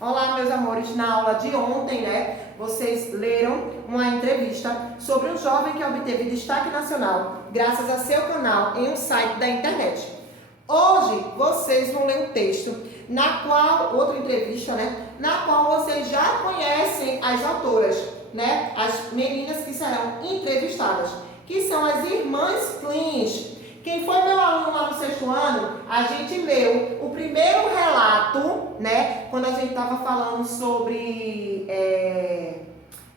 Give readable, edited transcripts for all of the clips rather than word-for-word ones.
Olá, meus amores, na aula de ontem, vocês leram uma entrevista sobre um jovem que obteve destaque nacional graças a seu canal em um site da internet. Hoje, vocês vão ler um texto, outra entrevista, na qual vocês já conhecem as autoras, as meninas que serão entrevistadas, que são as irmãs Klins. Quem foi meu aluno lá no 6º ano, a gente leu o primeiro relato, quando a gente estava falando sobre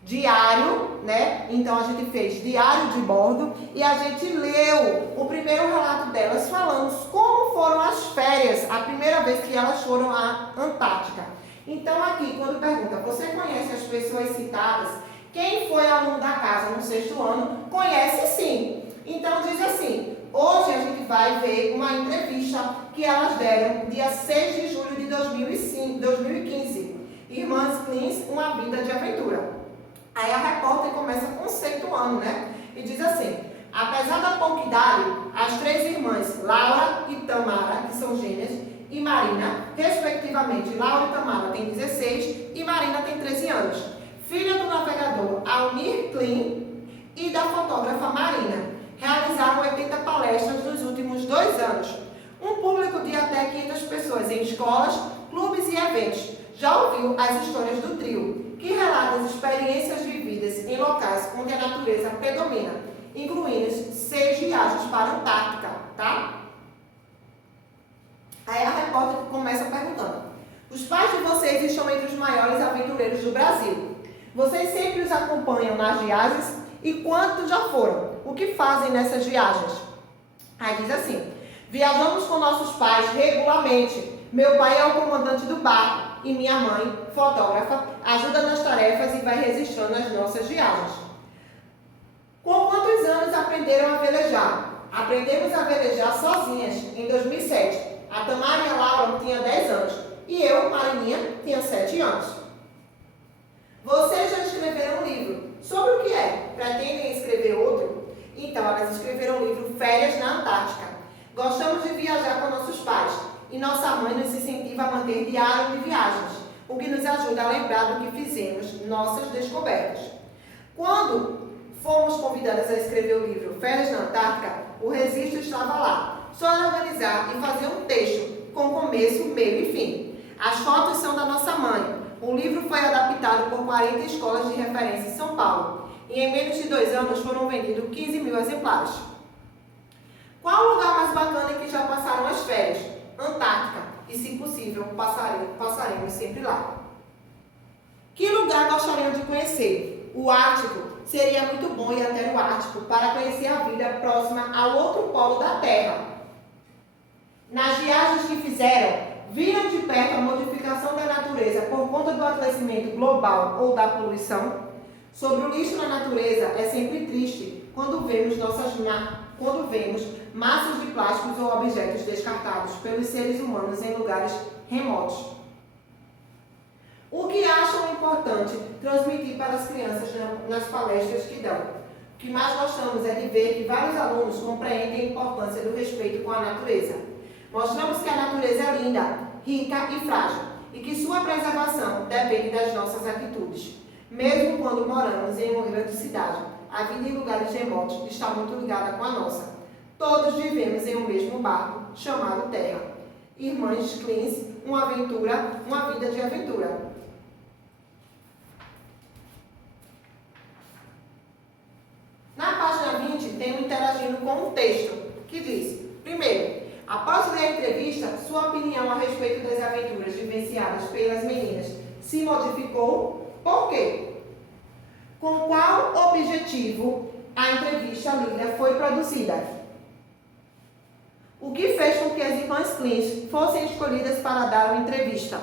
diário, então a gente fez diário de bordo e a gente leu o primeiro relato delas falando como foram as férias, a primeira vez que elas foram à Antártica. Então aqui, quando pergunta, você conhece as pessoas citadas? Quem foi aluno da casa no 6º ano, conhece sim. Então diz assim, hoje a gente vai ver uma entrevista que elas deram dia 6 de julho de 2015. Irmãs Klins, uma vida de aventura. Aí a repórter começa conceituando, e diz assim, apesar da pouca idade, as 3 irmãs, Laura e Tamara, que são gêmeas, e Marina, respectivamente, Laura e Tamara têm 16 e Marina tem 13 anos. Filha do navegador Almir Klin e da fotógrafa Marina. Realizaram 80 palestras nos últimos 2 anos. Um público de até 500 pessoas em escolas, clubes e eventos. Já ouviu as histórias do trio, que relatam as experiências vividas em locais onde a natureza predomina, incluindo 6 viagens para a Antártica, tá? Aí a repórter começa perguntando, os pais de vocês estão entre os maiores aventureiros do Brasil. Vocês sempre os acompanham nas viagens? E quantos já foram? O que fazem nessas viagens? Aí diz assim, viajamos com nossos pais regularmente. Meu pai é o comandante do barco e minha mãe, fotógrafa, ajuda nas tarefas e vai registrando as nossas viagens. Com quantos anos aprenderam a velejar? Aprendemos a velejar sozinhas em 2007. A Tamara e a Laura tinham 10 anos e eu, Marininha, tinha 7 anos. Vocês já escreveram um livro. Sobre o que é? Pretendem escrever outro? Então, elas escreveram o livro Férias na Antártica. Gostamos de viajar com nossos pais e nossa mãe nos incentiva a manter diário de viagens, o que nos ajuda a lembrar do que fizemos, nossas descobertas. Quando fomos convidadas a escrever o livro Férias na Antártica, o registro estava lá. Só era organizar e fazer um texto com começo, meio e fim. As fotos são da nossa mãe. O livro foi adaptado por 40 escolas de referência em São Paulo e em menos de 2 anos foram vendidos 15 mil exemplares. Qual o lugar mais bacana em que já passaram as férias? Antártica. E se possível, passaremos sempre lá. Que lugar gostariam de conhecer? O Ártico. Seria muito bom ir até o Ártico para conhecer a vida próxima ao outro polo da Terra. Nas viagens que fizeram, viram de perto a modificação da natureza por conta do aquecimento global ou da poluição? Sobre o lixo na natureza, é sempre triste quando vemos massas de plásticos ou objetos descartados pelos seres humanos em lugares remotos. O que acham importante transmitir para as crianças nas palestras que dão? O que mais gostamos é de ver que vários alunos compreendem a importância do respeito com a natureza. Mostramos que a natureza é linda, rica e frágil, e que sua preservação depende das nossas atitudes. Mesmo quando moramos em uma grande cidade, a vida em lugares remotos está muito ligada com a nossa. Todos vivemos em um mesmo barco, chamado Terra. Irmãs Klins, uma vida de aventura. Na página 20, tem um interagindo com um texto, que diz, primeiro, após ler a entrevista, sua opinião a respeito das aventuras vivenciadas pelas meninas se modificou? Por quê? Com qual objetivo a entrevista lida foi produzida? O que fez com que as irmãs Klins fossem escolhidas para dar uma entrevista?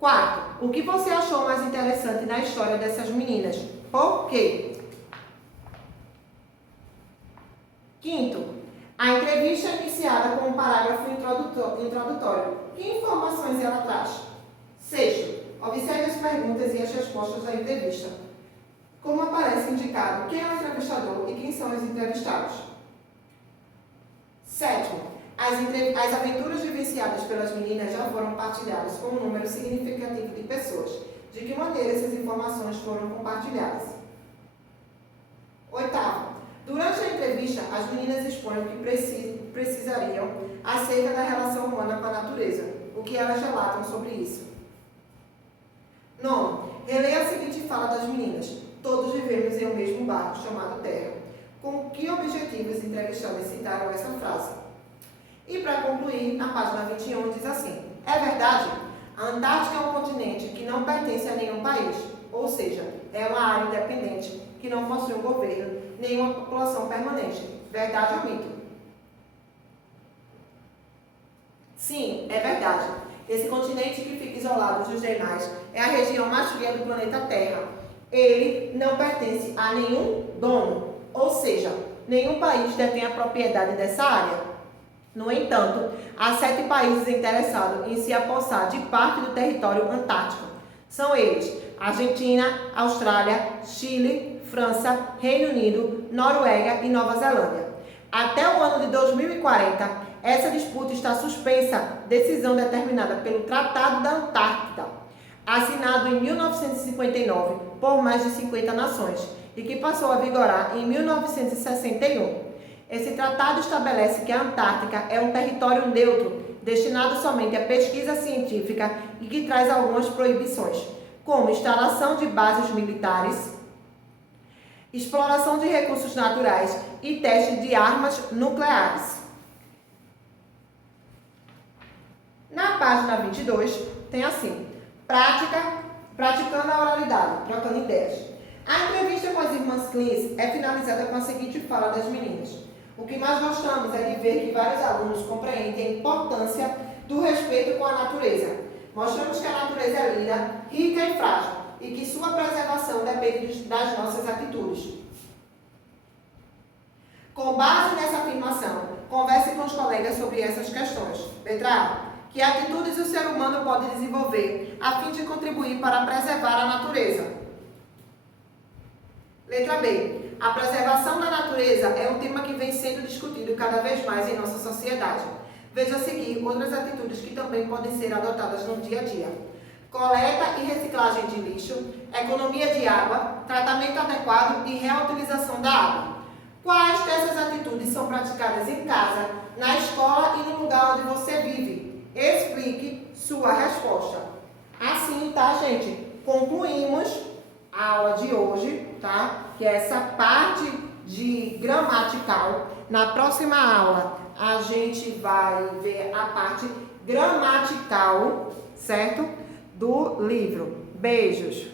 Quarto, o que você achou mais interessante na história dessas meninas? Por quê? Quinto, a entrevista é iniciada com um parágrafo introdutório. Que informações ela traz? Sexto, observe as perguntas e as respostas da entrevista. Como aparece indicado quem é o entrevistador e quem são os entrevistados. Sétimo, As aventuras vivenciadas pelas meninas já foram partilhadas com um número significativo de pessoas. De que maneira essas informações foram compartilhadas? Oitavo, durante a entrevista, as meninas expõem o que precisariam acerca da relação humana com a natureza, o que elas relatam sobre isso. Nono, releia a seguinte fala das meninas: todos vivemos em um mesmo barco chamado Terra. Com que objetivos os entrevistados citaram essa frase? E para concluir, na página 21 diz assim: é verdade? A Antártica é um continente que não pertence a nenhum país, ou seja, é uma área independente que não possui um governo, nem uma população permanente. Verdade ou mito? Sim, é verdade. Esse continente que fica isolado dos demais é a região mais fria do planeta Terra. Ele não pertence a nenhum dono, ou seja, nenhum país detém a propriedade dessa área. No entanto, há 7 países interessados em se apossar de parte do território antártico. São eles: Argentina, Austrália, Chile, França, Reino Unido, Noruega e Nova Zelândia. Até o ano de 2040, essa disputa está suspensa, decisão determinada pelo Tratado da Antártida, assinado em 1959 por mais de 50 nações e que passou a vigorar em 1961. Esse tratado estabelece que a Antártica é um território neutro, destinado somente à pesquisa científica e que traz algumas proibições, como instalação de bases militares, exploração de recursos naturais e teste de armas nucleares. Na página 22, tem assim: praticando a oralidade, trocando ideias. A entrevista com as irmãs Cleans é finalizada com a seguinte fala das meninas: o que mais gostamos é de ver que vários alunos compreendem a importância do respeito com a natureza. Mostramos que a natureza é linda, rica e frágil e que sua preservação depende das nossas atitudes. Com base nessa afirmação, converse com os colegas sobre essas questões. Letra A. Que atitudes o ser humano pode desenvolver a fim de contribuir para preservar a natureza? Letra B. A preservação da natureza é um tema que vem sendo discutido cada vez mais em nossa sociedade. Veja a seguir outras atitudes que também podem ser adotadas no dia a dia: coleta e reciclagem de lixo, economia de água, tratamento adequado e reutilização da água. Quais dessas atitudes são praticadas em casa, na escola e no lugar onde você vive? Explique sua resposta. Assim, tá, gente? Concluímos a aula de hoje, tá? Que é essa parte de gramatical. Na próxima aula, a gente vai ver a parte gramatical, certo? Do livro. Beijos!